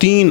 3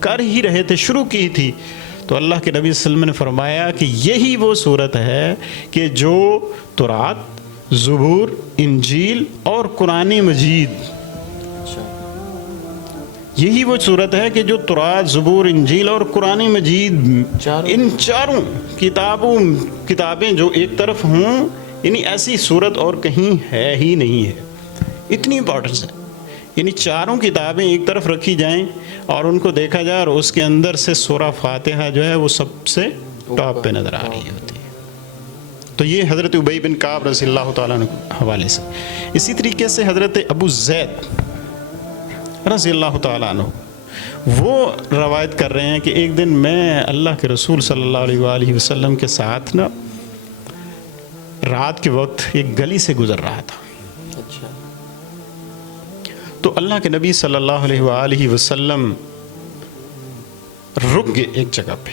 کر ہی رہے تھے، شروع کی تھی، تو اللہ کے نبی صلی اللہ علیہ وسلم نے فرمایا کہ یہی وہ صورت ہے کہ جو تورات، زبور، انجیل اور قرآن مجید، یہی وہ صورت ہے کہ جو تورات، زبور، انجیل اور قرآن مجید، ان چاروں کتابیں جو ایک طرف ہوں، یعنی ایسی صورت اور کہیں ہے ہی نہیں ہے. اتنی امپورٹنس ہے. یعنی چاروں کتابیں ایک طرف رکھی جائیں اور ان کو دیکھا جائے، اور اس کے اندر سے سورہ فاتحہ جو ہے وہ سب سے ٹاپ پہ نظر آ رہی ہوتی ہے. تو یہ حضرت ابی بن کعب رضی اللہ تعالیٰ عنہ کے حوالے سے. اسی طریقے سے حضرت ابو زید رضی اللہ تعالیٰ عنہ وہ روایت کر رہے ہیں کہ ایک دن میں اللہ کے رسول صلی اللہ علیہ وآلہ وسلم کے ساتھ نا رات کے وقت ایک گلی سے گزر رہا تھا. تو اللہ کے نبی صلی اللہ علیہ وآلہ وسلم رک گئے ایک جگہ پہ.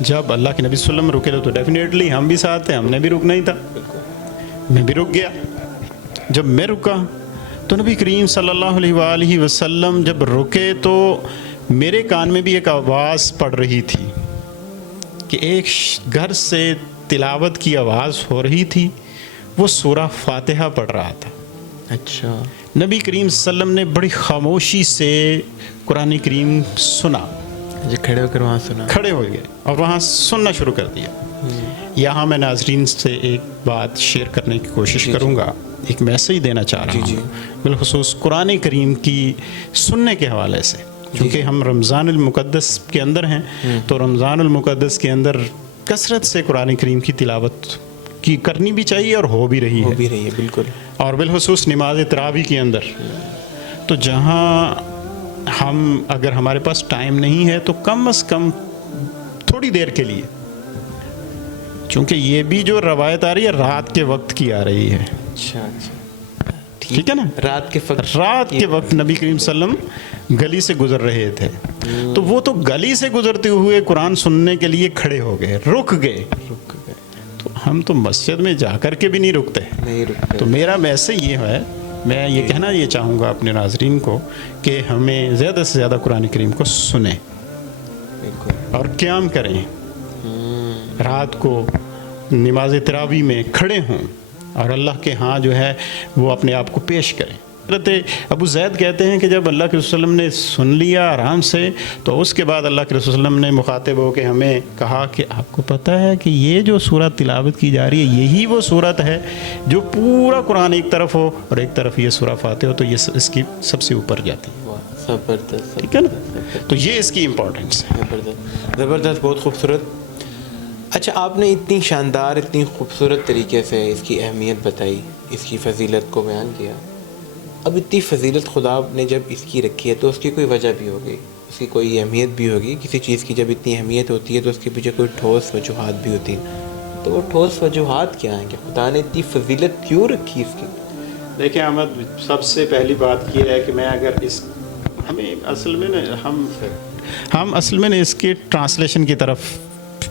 جب اللہ کے نبی صلی اللہ علیہ وسلم رکے تو ڈیفینیٹلی ہم بھی ساتھ ہیں، ہم نے بھی رکنا ہی تھا. میں بھی رک گیا. جب میں رکا تو نبی کریم صلی اللہ علیہ وآلہ وسلم جب رکے تو میرے کان میں بھی ایک آواز پڑ رہی تھی کہ ایک گھر سے تلاوت کی آواز ہو رہی تھی، وہ سورہ فاتحہ پڑھ رہا تھا. اچھا. نبی کریم صلی اللہ علیہ وسلم نے بڑی خاموشی سے قرآن کریم سنا. کھڑے ہو کر وہاں سنا، کھڑے ہو گئے اور وہاں سننا شروع کر دیا. یہاں میں ناظرین سے ایک بات شیئر کرنے کی کوشش کروں گا، ایک میسیج دینا چاہ رہا ہوں بالخصوص قرآن کریم کی سننے کے حوالے سے، کیونکہ ہم رمضان المقدس کے اندر ہیں. تو رمضان المقدس کے اندر کثرت سے قرآن کریم کی تلاوت کی کرنی بھی چاہیے اور ہو بھی رہی ہے بالکل. اور بالخصوص نماز تراویح کے اندر تو جہاں ہم اگر ہمارے پاس ٹائم نہیں ہے تو کم از کم تھوڑی دیر کے لیے، چونکہ یہ بھی جو روایت آ رہی ہے رات کے وقت کی آ رہی ہے. اچھا ٹھیک ہے نا، رات کے وقت نبی کریم صلی اللہ علیہ وسلم گلی سے گزر رہے تھے. تو وہ تو گلی سے گزرتے ہوئے قرآن سننے کے لیے کھڑے ہو گئے، رک گئے. تو ہم تو مسجد میں جا کر کے بھی نہیں رکتے. تو میرا میسج یہ ہے، میں یہ کہنا یہ چاہوں گا اپنے ناظرین کو کہ ہمیں زیادہ سے زیادہ قرآن کریم کو سنیں اور قیام کریں، رات کو نماز تراویح میں کھڑے ہوں اور اللہ کے ہاں جو ہے وہ اپنے آپ کو پیش کریں. حضرت ابو زید کہتے ہیں کہ جب اللہ کے رسول وسلم نے سن لیا آرام سے، تو اس کے بعد اللہ کے رسول وسلم نے مخاطب ہو کے ہمیں کہا کہ آپ کو پتہ ہے کہ یہ جو سورت تلاوت کی جا رہی ہے یہی وہ سورت ہے جو پورا قرآن ایک طرف ہو اور ایک طرف یہ سورہ فاتحہ ہو تو یہ اس کی سب سے اوپر جاتی ہے. زبردست. ٹھیک ہے نا، تو یہ اس کی امپورٹنس ہے. زبردست، بہت خوبصورت. اچھا، آپ نے اتنی شاندار، اتنی خوبصورت طریقے سے اس کی اہمیت بتائی، اس کی فضیلت کو بیان کیا. اب اتنی فضیلت خدا نے جب اس کی رکھی ہے تو اس کی کوئی وجہ بھی ہوگی، اس کی کوئی اہمیت بھی ہوگی. کسی چیز کی جب اتنی اہمیت ہوتی ہے تو اس کے پیچھے کوئی ٹھوس وجوہات بھی ہوتی ہیں. تو وہ ٹھوس وجوہات کیا ہیں کہ خدا نے اتنی فضیلت کیوں رکھی اس کی؟ دیکھیں احمد، سب سے پہلی بات یہ ہے کہ میں اگر ہمیں اصل میں ہم اصل میں اس کے ٹرانسلیشن کی طرف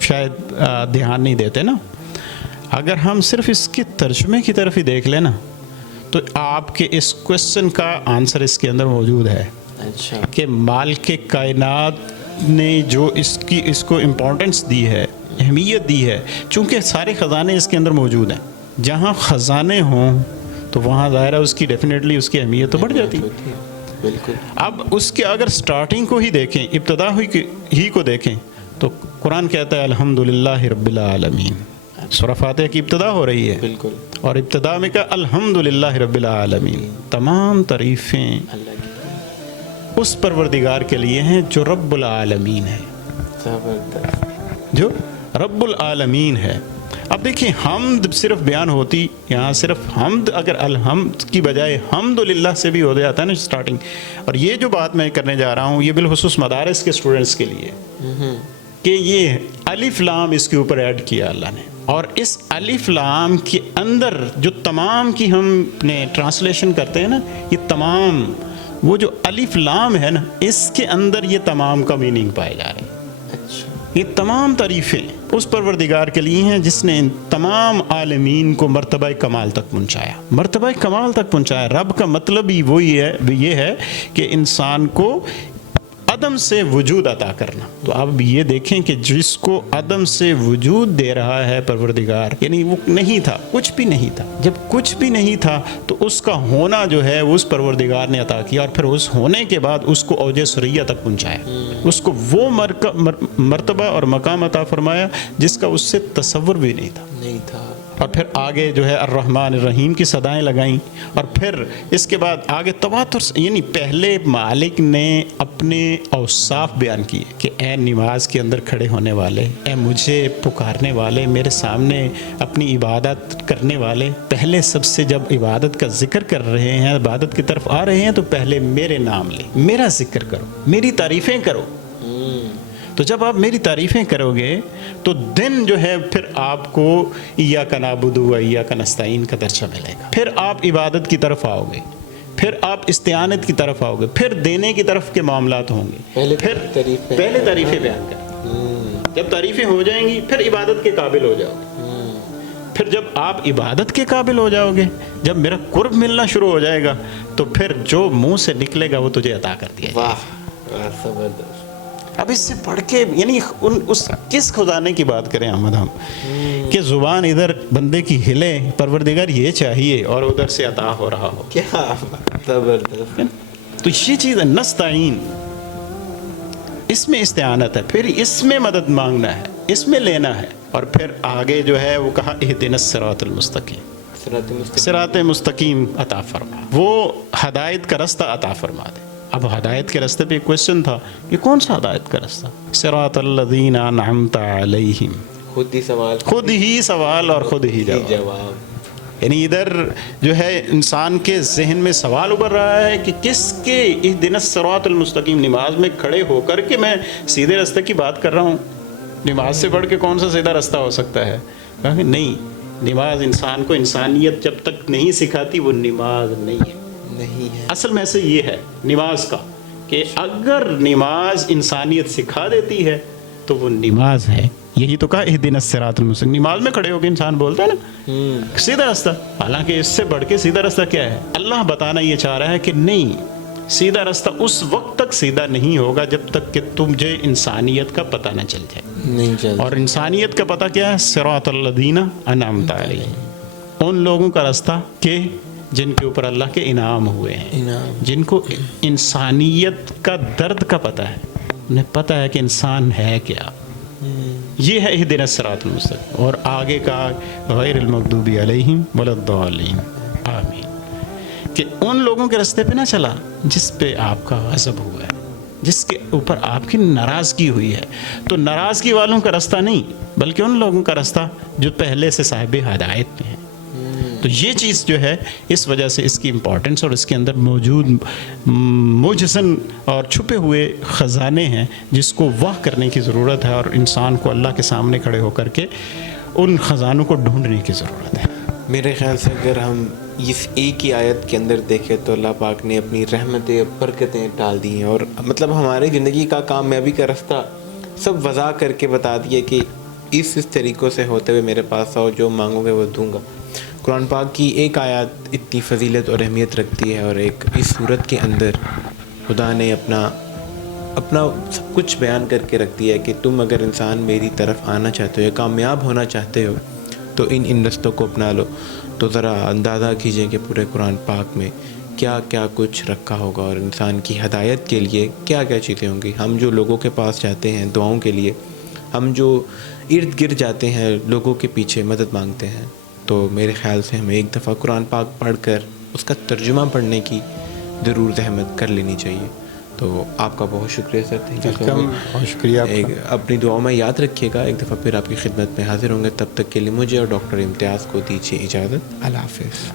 شاید دھیان نہیں دیتے نا. اگر ہم صرف اس کے ترجمے کی طرف ہی دیکھ لیں نا تو آپ کے اس کوشچن کا آنسر اس کے اندر موجود ہے. اچھا. کہ مالک کائنات نے جو اس کو امپورٹنس دی ہے، اہمیت دی ہے، چونکہ سارے خزانے اس کے اندر موجود ہیں. جہاں خزانے ہوں تو وہاں ظاہر ہے اس کی ڈیفینیٹلی اس کی اہمیت تو بڑھ جاتی ہے. بالکل. اب اس کے اگر سٹارٹنگ کو ہی دیکھیں، ابتدا ہی کو دیکھیں تو قرآن کہتا ہے الحمدللہ رب العالمین. سورہ فاتحہ کی ابتدا ہو رہی ہے بالکل، اور ابتدا میں کہا الحمدللہ رب العالمین. تمام تعریفیں اس پروردگار کے لیے ہیں جو رب العالمین ہے، جو رب العالمین ہے. اب دیکھیں حمد صرف بیان ہوتی، یہاں صرف حمد اگر الحمد کی بجائے حمدللہ سے بھی ہو جاتا ہے نا سٹارٹنگ. اور یہ جو بات میں کرنے جا رہا ہوں یہ بالخصوص مدارس کے اسٹوڈنٹس کے لیے کہ یہ الف لام اس کے اوپر ایڈ کیا اللہ نے. اور اس الف لام کے اندر جو تمام کی ہم نے ٹرانسلیشن کرتے ہیں نا، یہ تمام وہ جو الف لام ہے نا اس کے اندر یہ تمام کا میننگ پائے جا رہے ہیں. اچھا. یہ تمام تعریفیں اس پروردگار کے لیے ہیں جس نے ان تمام عالمین کو مرتبہ کمال تک پہنچایا. مرتبہ کمال تک پہنچایا. رب کا مطلب ہی وہی ہے، یہ ہے کہ انسان کو عدم سے وجود عطا کرنا. تو اب یہ دیکھیں کہ جس کو عدم سے وجود دے رہا ہے پروردگار، یعنی وہ نہیں تھا، کچھ بھی نہیں تھا. جب کچھ بھی نہیں تھا تو اس کا ہونا جو ہے اس پروردگار نے عطا کیا، اور پھر اس ہونے کے بعد اس کو اوج سریہ تک پہنچایا. اس کو وہ مرتبہ اور مقام عطا فرمایا جس کا اس سے تصور بھی نہیں تھا. اور پھر آگے جو ہے الرحمن الرحیم کی صدائیں لگائیں، اور پھر اس کے بعد آگے تواتر، یعنی پہلے مالک نے اپنے اوصاف بیان کیے کہ اے نماز کے اندر کھڑے ہونے والے، اے مجھے پکارنے والے، میرے سامنے اپنی عبادت کرنے والے. پہلے سب سے جب عبادت کا ذکر کر رہے ہیں، عبادت کی طرف آ رہے ہیں، تو پہلے میرے نام لے، میرا ذکر کرو، میری تعریفیں کرو. تو جب آپ میری تعریفیں کرو گے تو دن جو ہے پھر آپ کو ایاک نعبد و ایاک نستعین کا درجہ ملے گا. پھر آپ عبادت کی طرف آؤ گے، پھر آپ استعانت کی طرف آؤ گے، پھر دینے کی طرف کے معاملات ہوں گے. پھر پہلے تعریفیں بیان کریں. جب تعریفیں ہو جائیں گی پھر عبادت کے قابل ہو جاؤ گے. پھر جب آپ عبادت کے قابل ہو جاؤ گے، جب میرا قرب ملنا شروع ہو جائے گا، تو پھر جو منہ سے نکلے گا وہ تجھے عطا کر دیا جائے گا. واہ زبردست. اب اس سے پڑھ کے یعنی اس کس خزانے کی بات کریں احمد ہم، کہ زبان ادھر بندے کی ہلے، پروردگار یہ چاہیے، اور ادھر سے عطا ہو رہا ہو. کیا زبردست. تو یہ چیز ہے نستعین، اس میں استعانت ہے، پھر اس میں مدد مانگنا ہے، اس میں لینا ہے. اور پھر آگے جو ہے وہ کہا اہدنا الصراط المستقیم، صراط مستقیم عطا فرما، وہ ہدایت کا رستہ عطا فرما دے. اب ہدایت کے راستے پہ ایک کوشچن تھا، یہ کون سا ہدایت کا رستہ؟ صراط الذین انعمت علیہم. خود ہی سوال اور خود ہی جواب. یعنی ادھر جو ہے انسان کے ذہن میں سوال ابھر رہا ہے کہ کس کے اہدنا الصراط المستقیم، نماز میں کھڑے ہو کر کے میں سیدھے راستے کی بات کر رہا ہوں. نماز سے بڑھ کے کون سا سیدھا راستہ ہو سکتا ہے؟ کہا کہ نہیں، نماز انسان کو انسانیت جب تک نہیں سکھاتی وہ نماز نہیں ہے. اصل میں سے یہ ہے نماز کا، کہ اگر نماز انسانیت سکھا دیتی ہے تو وہ نماز ہے. یہی تو کہا اہدنا الصراط المستقیم. نماز میں کھڑے ہو کے انسان بولتا ہے نا سیدھا راستہ، حالانکہ اس سے بڑھ کے سیدھا راستہ کیا ہے؟ اللہ بتانا یہ چاہ رہا ہے کہ نہیں، سیدھا راستہ اس وقت تک سیدھا نہیں ہوگا جب تک کہ تمہیں انسانیت کا پتہ نہ چل جائے. اور انسانیت کا پتہ کیا ہے؟ صراط الذین انعمت علیہم، ان لوگوں کا راستہ کہ جن کے اوپر اللہ کے انعام ہوئے ہیں، جن کو انسانیت کا درد کا پتہ ہے، انہیں پتہ ہے کہ انسان ہے کیا. یہ ہے اہدنا الصراط المستقیم. اور آگے کہا غیر المغضوب علیہم ولا الضالین، آمین، کہ ان لوگوں کے راستے پہ نہ چلا جس پہ آپ کا غضب ہوا ہے، جس کے اوپر آپ کی ناراضگی ہوئی ہے. تو ناراضگی والوں کا راستہ نہیں، بلکہ ان لوگوں کا راستہ جو پہلے سے صاحب ہدایت میں ہیں. تو یہ چیز جو ہے اس وجہ سے اس کی امپورٹنس اور اس کے اندر موجود موجزن اور چھپے ہوئے خزانے ہیں جس کو واہ کرنے کی ضرورت ہے، اور انسان کو اللہ کے سامنے کھڑے ہو کر کے ان خزانوں کو ڈھونڈنے کی ضرورت ہے. میرے خیال سے اگر ہم اس ایک ہی آیت کے اندر دیکھیں تو اللہ پاک نے اپنی رحمتیں برکتیں ڈال دی ہیں، اور مطلب ہماری زندگی کا کامیابی کا راستہ سب وضع کر کے بتا دیا کہ اس طریقوں سے ہوتے ہوئے میرے پاس آؤ، جو مانگو گے وہ دوں گا. قرآن پاک کی ایک آیات اتنی فضیلت اور اہمیت رکھتی ہے، اور ایک اس صورت کے اندر خدا نے اپنا سب کچھ بیان کر کے رکھ دیا ہے کہ تم اگر انسان میری طرف آنا چاہتے ہو یا کامیاب ہونا چاہتے ہو تو ان رستوں کو اپنا لو. تو ذرا اندازہ کیجئے کہ پورے قرآن پاک میں کیا کیا کچھ رکھا ہوگا، اور انسان کی ہدایت کے لیے کیا کیا چیزیں ہوں گی. ہم جو لوگوں کے پاس جاتے ہیں دعاؤں کے لیے، ہم جو ارد گرد جاتے ہیں لوگوں کے پیچھے مدد مانگتے ہیں، تو میرے خیال سے ہمیں ایک دفعہ قرآن پاک پڑھ کر اس کا ترجمہ پڑھنے کی ضرور زحمت کر لینی چاہیے. تو آپ کا بہت شکریہ سر، بہت شکریہ. اپنی دعاؤں میں یاد رکھیے گا. ایک دفعہ پھر آپ کی خدمت میں حاضر ہوں گے. تب تک کے لیے مجھے اور ڈاکٹر امتیاز کو دیجیے اجازت. اللہ حافظ.